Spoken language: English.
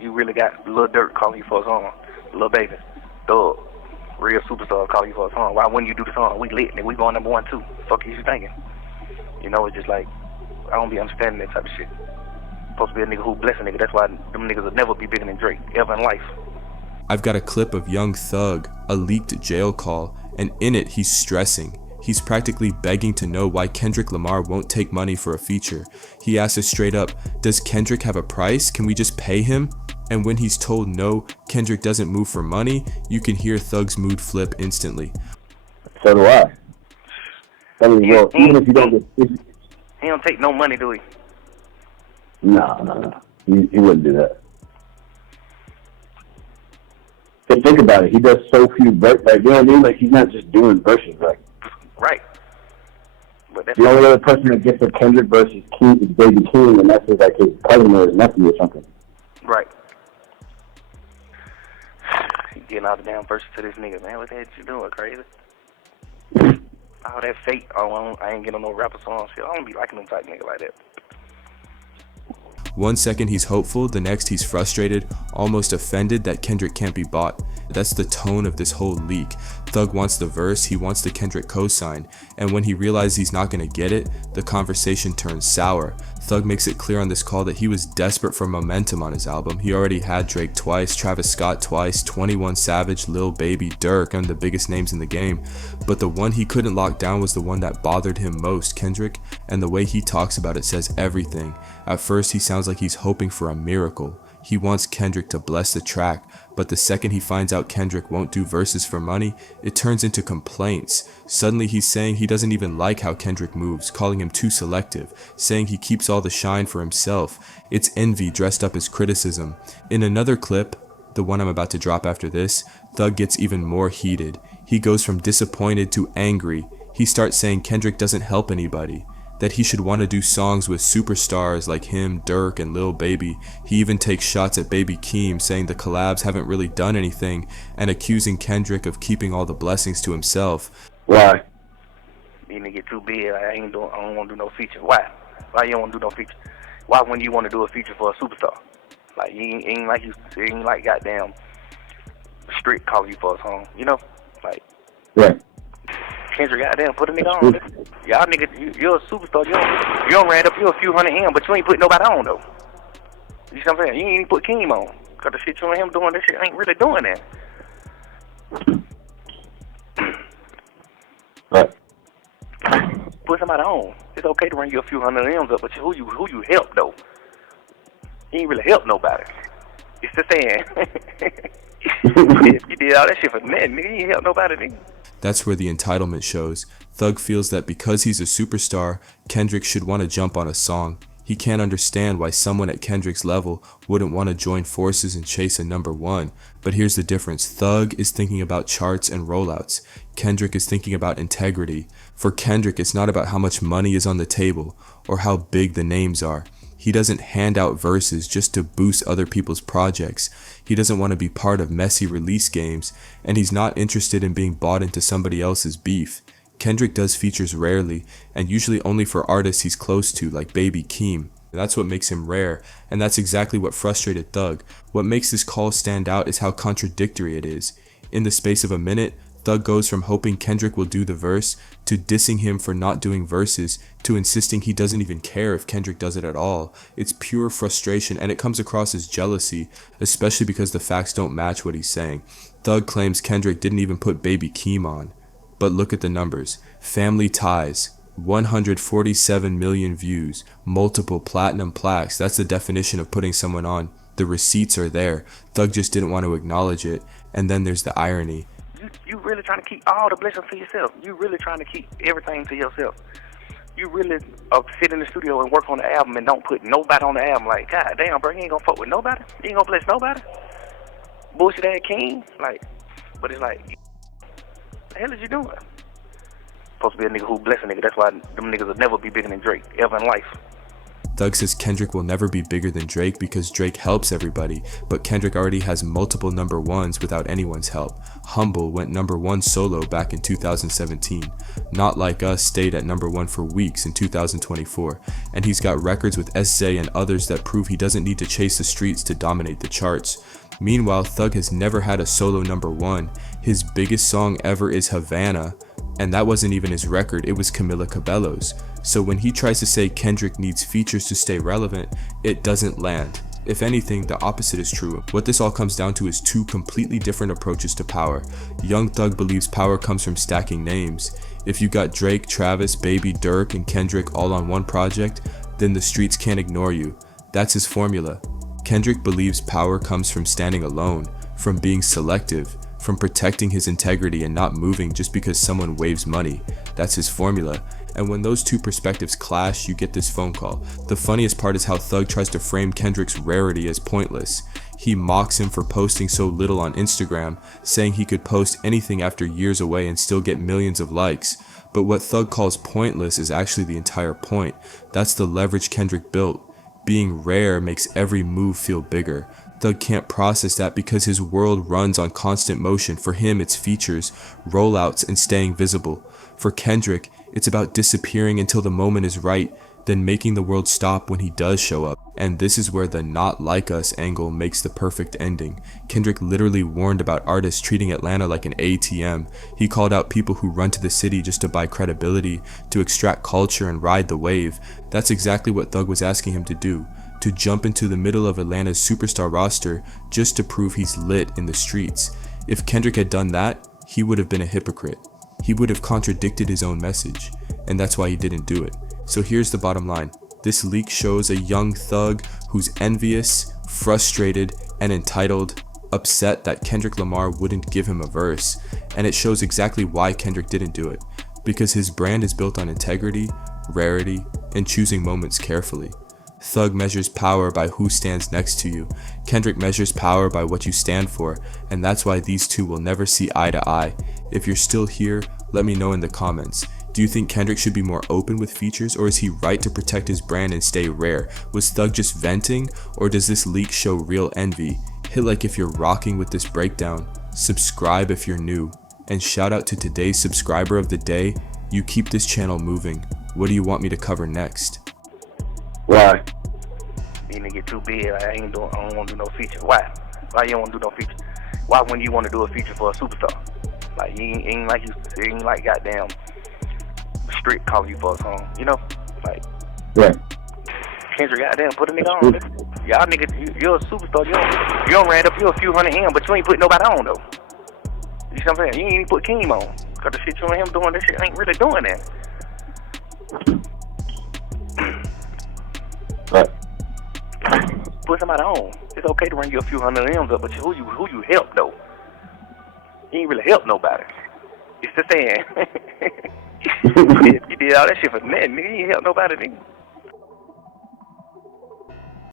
You really got Lil Durk calling you for a song. Lil Baby, Thug, real superstars calling you for a song. Why wouldn't you do the song? We lit, nigga. We going #1 too. Fuck is you thinking? You know, it's just like, I don't be understanding that type of shit. Supposed to be a nigga who bless a nigga. That's why them niggas will never be bigger than Drake, ever in life. I've got a clip of Young Thug, a leaked jail call, and in it he's stressing. He's practically begging to know why Kendrick Lamar won't take money for a feature. He asks us straight up, does Kendrick have a price? Can we just pay him? And when he's told no, Kendrick doesn't move for money, you can hear Thug's mood flip instantly. So do I. I mean, well, even if you don't get... He don't take no money, do he? No. He wouldn't do that. But think about it. He does so few verses. Like, you know what I mean? Like, he's not just doing verses. Like, right. But that's the only other person that gets a Kendrick versus Keem is Baby Keem, and that's his, like, his cousin or his nephew or something. Right. He getting all the damn verses to this nigga, man. What the hell you doing, crazy? All that fake, I ain't getting no rapper song shit. I don't be liking them type nigga like that. One second he's hopeful, the next he's frustrated, almost offended that Kendrick can't be bought. That's the tone of this whole leak. Thug wants the verse, he wants the Kendrick cosign, and when he realizes he's not gonna get it, the conversation turns sour. Thug makes it clear on this call that he was desperate for momentum on his album. He already had Drake twice, Travis Scott twice, 21 Savage, Lil Baby, Durk, and the biggest names in the game. But the one he couldn't lock down was the one that bothered him most, Kendrick, and the way he talks about it says everything. At first he sounds like he's hoping for a miracle. He wants Kendrick to bless the track, but the second he finds out Kendrick won't do verses for money, it turns into complaints. Suddenly he's saying he doesn't even like how Kendrick moves, calling him too selective, saying he keeps all the shine for himself. It's envy dressed up as criticism. In another clip, the one I'm about to drop after this, Thug gets even more heated. He goes from disappointed to angry. He starts saying Kendrick doesn't help anybody, that he should want to do songs with superstars like him, Durk, and Lil Baby. He even takes shots at Baby Keem, saying the collabs haven't really done anything, and accusing Kendrick of keeping all the blessings to himself. Why? You nigga get too big. I don't want to do no feature. Why? Why you don't want to do no feature? Why wouldn't you want to do a feature for a superstar? Like, you ain't like goddamn Street calling you for a song, you know? Like, right. Kendrick, goddamn, put a nigga on. Y'all niggas, you're a superstar. You don't ran up you a few hundred M, but you ain't put nobody on, though. You see what I'm saying? You ain't even put Keem on. Because the shit you and him doing, this shit ain't really doing that. Right. Put somebody on. It's okay to run you a few hundred M's up, but who you help, though? You ain't really help nobody. It's the saying. You did all that shit for nothing, nigga. You ain't help nobody, nigga. That's where the entitlement shows. Thug feels that because he's a superstar, Kendrick should want to jump on a song. He can't understand why someone at Kendrick's level wouldn't want to join forces and chase a #1. But here's the difference. Thug is thinking about charts and rollouts. Kendrick is thinking about integrity. For Kendrick, it's not about how much money is on the table or how big the names are. He doesn't hand out verses just to boost other people's projects. He doesn't want to be part of messy release games, and he's not interested in being bought into somebody else's beef. Kendrick does features rarely, and usually only for artists he's close to, like Baby Keem. That's what makes him rare, and that's exactly what frustrated Thug. What makes this call stand out is how contradictory it is. In the space of a minute, Thug goes from hoping Kendrick will do the verse, to dissing him for not doing verses, to insisting he doesn't even care if Kendrick does it at all. It's pure frustration, and it comes across as jealousy, especially because the facts don't match what he's saying. Thug claims Kendrick didn't even put Baby Keem on. But look at the numbers. Family Ties, 147 million views, multiple platinum plaques. That's the definition of putting someone on. The receipts are there. Thug just didn't want to acknowledge it. And then there's the irony. You really trying to keep all the blessings to yourself. You really trying to keep everything to yourself. You really sit in the studio and work on the album and don't put nobody on the album. Like, God damn, bro, you ain't gonna fuck with nobody? You ain't gonna bless nobody? Bullshit ass King? Like, but it's like, what the hell is you doing? Supposed to be a nigga who bless a nigga. That's why them niggas will never be bigger than Drake, ever in life. Thug says Kendrick will never be bigger than Drake because Drake helps everybody, but Kendrick already has multiple number ones without anyone's help. Humble went number 1 solo back in 2017. Not Like Us stayed at number 1 for weeks in 2024, and he's got records with SZA and others that prove he doesn't need to chase the streets to dominate the charts. Meanwhile, Thug has never had a solo number 1. His biggest song ever is Havana, and that wasn't even his record, it was Camila Cabello's. So when he tries to say Kendrick needs features to stay relevant, it doesn't land. If anything, the opposite is true. What this all comes down to is 2 completely different approaches to power. Young Thug believes power comes from stacking names. If you got Drake, Travis, Baby, Durk, and Kendrick all on one project, then the streets can't ignore you. That's his formula. Kendrick believes power comes from standing alone, from being selective, from protecting his integrity and not moving just because someone waves money. That's his formula. And when those 2 perspectives clash, you get this phone call. The funniest part is how Thug tries to frame Kendrick's rarity as pointless. He mocks him for posting so little on Instagram, saying he could post anything after years away and still get millions of likes. But what Thug calls pointless is actually the entire point. That's the leverage Kendrick built. Being rare makes every move feel bigger. Thug can't process that because his world runs on constant motion. For him, it's features, rollouts, and staying visible. For Kendrick, it's about disappearing until the moment is right, then making the world stop when he does show up. And this is where the Not Like Us angle makes the perfect ending. Kendrick literally warned about artists treating Atlanta like an ATM. He called out people who run to the city just to buy credibility, to extract culture and ride the wave. That's exactly what Thug was asking him to do. To jump into the middle of Atlanta's superstar roster just to prove he's lit in the streets. If Kendrick had done that, he would have been a hypocrite. He would have contradicted his own message, and that's why he didn't do it. So here's the bottom line. This leak shows a young Thug who's envious, frustrated, and entitled, upset that Kendrick Lamar wouldn't give him a verse, and it shows exactly why Kendrick didn't do it. Because his brand is built on integrity, rarity, and choosing moments carefully. Thug measures power by who stands next to you. Kendrick measures power by what you stand for, and that's why these 2 will never see eye to eye. If you're still here, let me know in the comments. Do you think Kendrick should be more open with features, or is he right to protect his brand and stay rare? Was Thug just venting, or does this leak show real envy? Hit like if you're rocking with this breakdown, subscribe if you're new, and shout out to today's subscriber of the day. You keep this channel moving. What do you want me to cover next? Why? You nigga get too big. I don't want to do no feature. Why? Why you don't want to do no feature? Why when you want to do a feature for a superstar? Like you ain't like goddamn Street calling you for a song. You know, like Right. Kendrick goddamn put a nigga on. Y'all niggas, you're a superstar. You don't ran up you a few hundred M, but you ain't put nobody on though. You see what I'm saying? You ain't even put Keem on. Cause the shit you and him doing, this shit ain't really doing that. Right. Put somebody on. It's okay to run you a few hundred M's up, but who you help though? You ain't really help nobody. It's the saying. You did all that shit for nothing, nigga. You ain't help nobody, nigga.